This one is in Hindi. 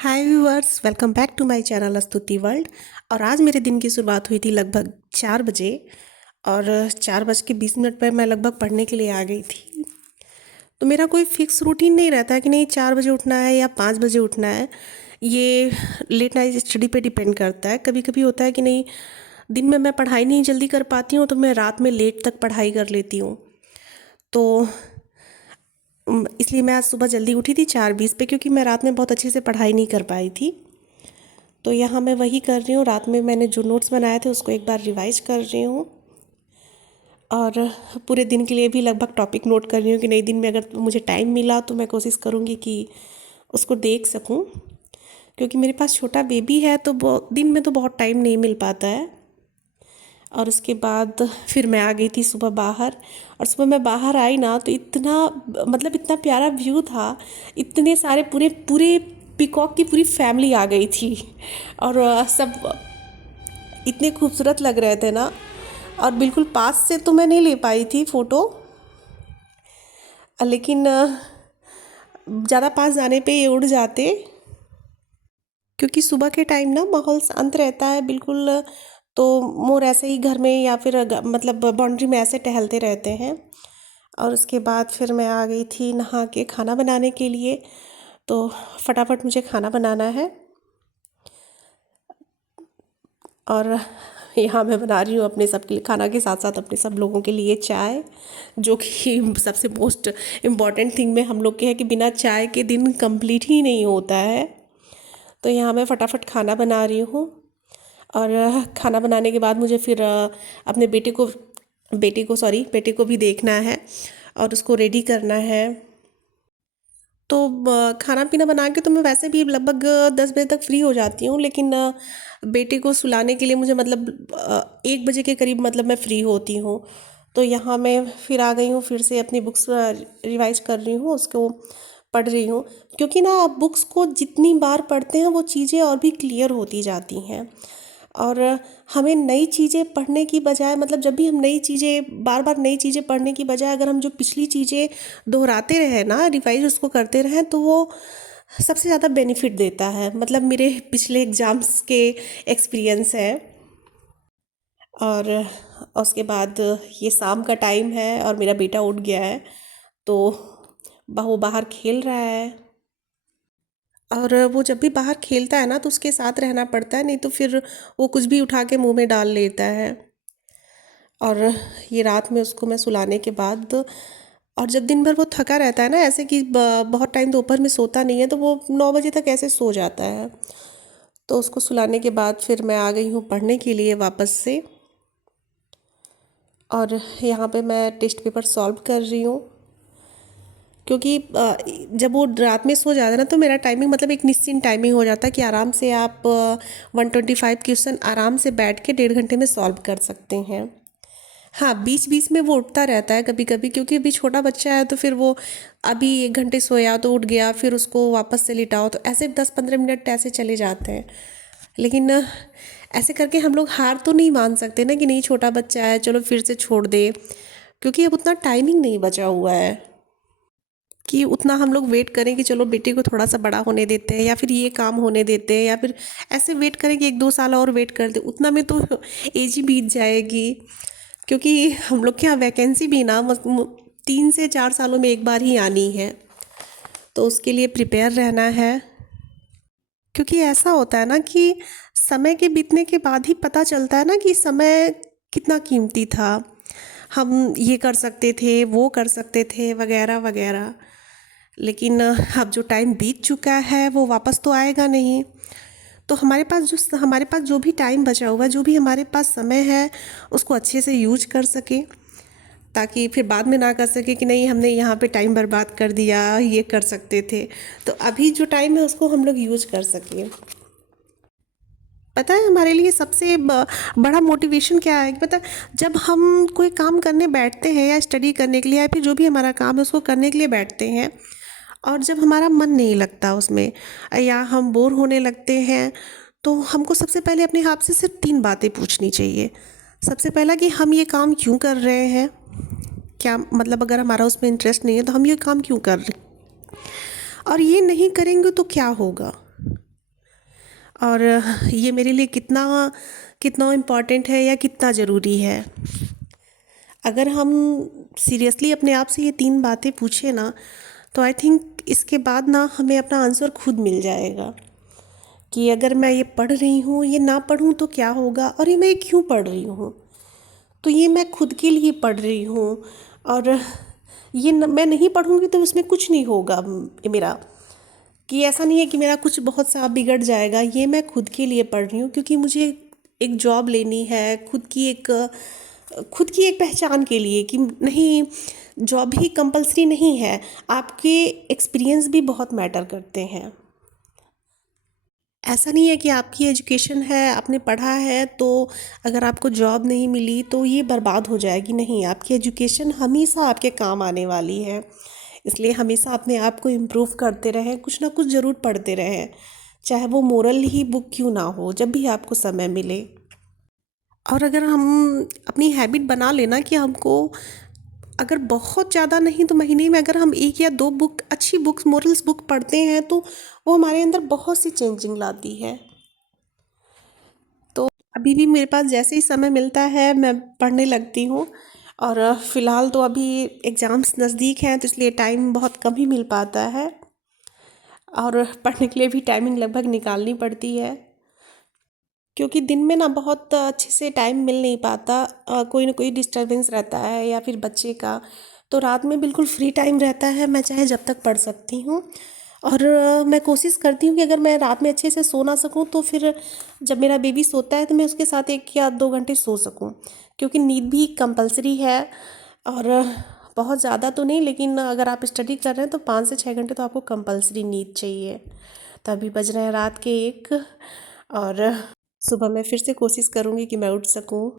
Hi viewers, welcome back to my channel Stuti world. और आज मेरे दिन की शुरुआत हुई थी लगभग 4 बजे। और 4:20 पर मैं लगभग पढ़ने के लिए आ गई थी। तो मेरा कोई फिक्स रूटीन नहीं रहता है कि नहीं 4 बजे उठना है या 5 बजे उठना है। ये लेट नाइट स्टडी पे डिपेंड करता है। कभी कभी होता है कि नहीं, दिन में मैं पढ़ाई नहीं जल्दी कर पाती हूँ तो मैं रात में लेट तक पढ़ाई कर लेती हूँ। तो इसलिए मैं आज सुबह जल्दी उठी थी 4:20 पे, क्योंकि मैं रात में बहुत अच्छे से पढ़ाई नहीं कर पाई थी। तो यहाँ मैं वही कर रही हूँ। रात में मैंने जो नोट्स बनाए थे उसको एक बार रिवाइज कर रही हूँ। और पूरे दिन के लिए भी लगभग टॉपिक नोट कर रही हूँ कि नई दिन में अगर मुझे टाइम मिला तो मैं कोशिश करूँगी कि उसको देख सकूँ। क्योंकि मेरे पास छोटा बेबी है तो दिन में तो बहुत टाइम नहीं मिल पाता है। और उसके बाद फिर मैं आ गई थी सुबह बाहर। और सुबह मैं बाहर आई ना तो इतना प्यारा व्यू था। इतने सारे पूरे पूरे पीकॉक की पूरी फैमिली आ गई थी। और सब इतने खूबसूरत लग रहे थे ना। और बिल्कुल पास से तो मैं नहीं ले पाई थी फ़ोटो, लेकिन ज़्यादा पास जाने पे ये उड़ जाते। क्योंकि सुबह के टाइम ना माहौल शांत रहता है बिल्कुल। तो मोर ऐसे ही घर में या फिर मतलब बाउंड्री में ऐसे टहलते रहते हैं। और उसके बाद फिर मैं आ गई थी नहा के खाना बनाने के लिए। तो फटाफट मुझे खाना बनाना है। और यहाँ मैं बना रही हूँ अपने सबके लिए खाना के साथ साथ अपने सब लोगों के लिए चाय, जो कि सबसे मोस्ट इम्पॉर्टेंट थिंग में हम लोग के है कि बिना चाय के दिन कंप्लीट ही नहीं होता है। तो यहाँ मैं फटाफट खाना बना रही हूँ। और खाना बनाने के बाद मुझे फिर अपने बेटे को भी देखना है और उसको रेडी करना है। तो खाना पीना बना के तो मैं वैसे भी लगभग 10 बजे तक फ्री हो जाती हूँ, लेकिन बेटे को सुलाने के लिए मुझे मतलब 1 बजे के करीब मतलब मैं फ्री होती हूँ। तो यहाँ मैं फिर आ गई हूँ, फिर से अपनी बुक्स रिवाइज कर रही हूँ, उसको पढ़ रही हूँ। क्योंकि ना आप बुक्स को जितनी बार पढ़ते हैं वो चीज़ें और भी क्लियर होती जाती हैं। और हमें नई चीज़ें पढ़ने की बजाय, मतलब जब भी हम नई चीज़ें बार बार नई चीज़ें पढ़ने की बजाय अगर हम जो पिछली चीज़ें दोहराते रहें ना, रिवाइज उसको करते रहें, तो वो सबसे ज़्यादा बेनिफिट देता है। मतलब मेरे पिछले एग्ज़ाम्स के एक्सपीरियंस है। और उसके बाद ये शाम का टाइम है और मेरा बेटा उठ गया है। तो वो बाहर खेल रहा है। और वो जब भी बाहर खेलता है ना तो उसके साथ रहना पड़ता है, नहीं तो फिर वो कुछ भी उठा के मुंह में डाल लेता है। और ये रात में उसको मैं सुलाने के बाद, और जब दिन भर वो थका रहता है ना, ऐसे कि बहुत टाइम दोपहर में सोता नहीं है, तो वो 9 बजे तक ऐसे सो जाता है। तो उसको सुलाने के बाद फिर मैं आ गई हूँ पढ़ने के लिए वापस से। और यहाँ पे मैं टेस्ट पेपर सॉल्व कर रही हूँ। क्योंकि जब वो रात में सो जाता है ना तो मेरा टाइमिंग मतलब एक निश्चिंत टाइमिंग हो जाता है कि आराम से आप 125 क्वेश्चन आराम से बैठ के 1.5 घंटे में सॉल्व कर सकते हैं। हाँ, बीच बीच में वो उठता रहता है कभी कभी, क्योंकि अभी छोटा बच्चा है तो फिर वो अभी 1 घंटे सोया तो उठ गया, फिर उसको वापस से लिटाओ, तो ऐसे 10-15 मिनट ऐसे चले जाते हैं। लेकिन ऐसे करके हम लोग हार तो नहीं मान सकते ना कि नहीं छोटा बच्चा है चलो फिर से छोड़ दे। क्योंकि अब उतना टाइमिंग नहीं बचा हुआ है कि उतना हम लोग वेट करें कि चलो बेटे को थोड़ा सा बड़ा होने देते हैं या फिर ये काम होने देते हैं, या फिर ऐसे वेट करें कि 1-2 साल और वेट कर दे, उतना में तो एज ही बीत जाएगी। क्योंकि हम लोग के यहाँ वैकेंसी भी ना 3 से 4 सालों में एक बार ही आनी है। तो उसके लिए प्रिपेयर रहना है। क्योंकि ऐसा होता है ना कि समय के बीतने के बाद ही पता चलता है ना कि समय कितना कीमती था। हम ये कर सकते थे, वो कर सकते थे, वगैरह वगैरह। लेकिन अब जो टाइम बीत चुका है वो वापस तो आएगा नहीं। तो हमारे पास जो भी टाइम बचा हुआ है, जो भी हमारे पास समय है, उसको अच्छे से यूज कर सके, ताकि फिर बाद में ना कर सके कि नहीं हमने यहाँ पे टाइम बर्बाद कर दिया, ये कर सकते थे। तो अभी जो टाइम है उसको हम लोग यूज कर सकें। पता है हमारे लिए सबसे बड़ा मोटिवेशन क्या है कि पता है, जब हम कोई काम करने बैठते हैं या स्टडी करने के लिए या फिर जो भी हमारा काम है उसको करने के लिए बैठते हैं, और जब हमारा मन नहीं लगता उसमें या हम बोर होने लगते हैं, तो हमको सबसे पहले अपने आप से सिर्फ 3 बातें पूछनी चाहिए। सबसे पहला कि हम ये काम क्यों कर रहे हैं, क्या मतलब अगर हमारा उसमें इंटरेस्ट नहीं है तो हम ये काम क्यों कर रहे हैं, और ये नहीं करेंगे तो क्या होगा। और ये मेरे लिए कितना कितना इम्पोर्टेंट है या कितना ज़रूरी है। अगर हम सीरियसली अपने आप से ये 3 बातें पूछे ना, तो आई थिंक इसके बाद ना हमें अपना आंसर खुद मिल जाएगा कि अगर मैं ये पढ़ रही हूँ, ये ना पढ़ूँ तो क्या होगा, और ये मैं क्यों पढ़ रही हूँ। तो ये मैं खुद के लिए पढ़ रही हूँ, और ये मैं नहीं पढ़ूँगी तो इसमें कुछ नहीं होगा मेरा, कि ऐसा नहीं है कि मेरा कुछ बहुत सा बिगड़ जाएगा। ये मैं खुद के लिए पढ़ रही हूँ क्योंकि मुझे एक जॉब लेनी है, खुद की एक पहचान के लिए, कि नहीं, जॉब ही कंपलसरी नहीं है, आपके एक्सपीरियंस भी बहुत मैटर करते हैं। ऐसा नहीं है कि आपकी एजुकेशन है, आपने पढ़ा है, तो अगर आपको जॉब नहीं मिली तो ये बर्बाद हो जाएगी। नहीं, आपकी एजुकेशन हमेशा आपके काम आने वाली है। इसलिए हमेशा अपने आप को इम्प्रूव करते रहें, कुछ ना कुछ ज़रूर पढ़ते रहें, चाहे वो मोरल ही बुक क्यों ना हो, जब भी आपको समय मिले। और अगर हम अपनी हैबिट बना लेना कि हमको, अगर बहुत ज़्यादा नहीं तो महीने में अगर हम 1 या 2 बुक, अच्छी बुक्स, मोरल्स बुक पढ़ते हैं, तो वो हमारे अंदर बहुत सी चेंजिंग लाती है। तो अभी भी मेरे पास जैसे ही समय मिलता है मैं पढ़ने लगती हूँ। और फ़िलहाल तो अभी एग्ज़ाम्स नज़दीक हैं, तो इसलिए टाइम बहुत कम ही मिल पाता है, और पढ़ने के लिए भी टाइमिंग लगभग निकालनी पड़ती है, क्योंकि दिन में ना बहुत अच्छे से टाइम मिल नहीं पाता, कोई ना कोई डिस्टरबेंस रहता है या फिर बच्चे का। तो रात में बिल्कुल फ्री टाइम रहता है, मैं चाहे जब तक पढ़ सकती हूँ। और मैं कोशिश करती हूँ कि अगर मैं रात में अच्छे से सो ना सकूँ तो फिर जब मेरा बेबी सोता है तो मैं उसके साथ 1 या 2 घंटे सो सकूँ, क्योंकि नींद भी कंपलसरी है। और बहुत ज़्यादा तो नहीं, लेकिन अगर आप स्टडी कर रहे हैं तो 5 से 6 घंटे तो आपको कंपलसरी नींद चाहिए। तो अभी बज रहे हैं रात के 1, और सुबह मैं फिर से कोशिश करूँगी कि मैं उठ सकूँ।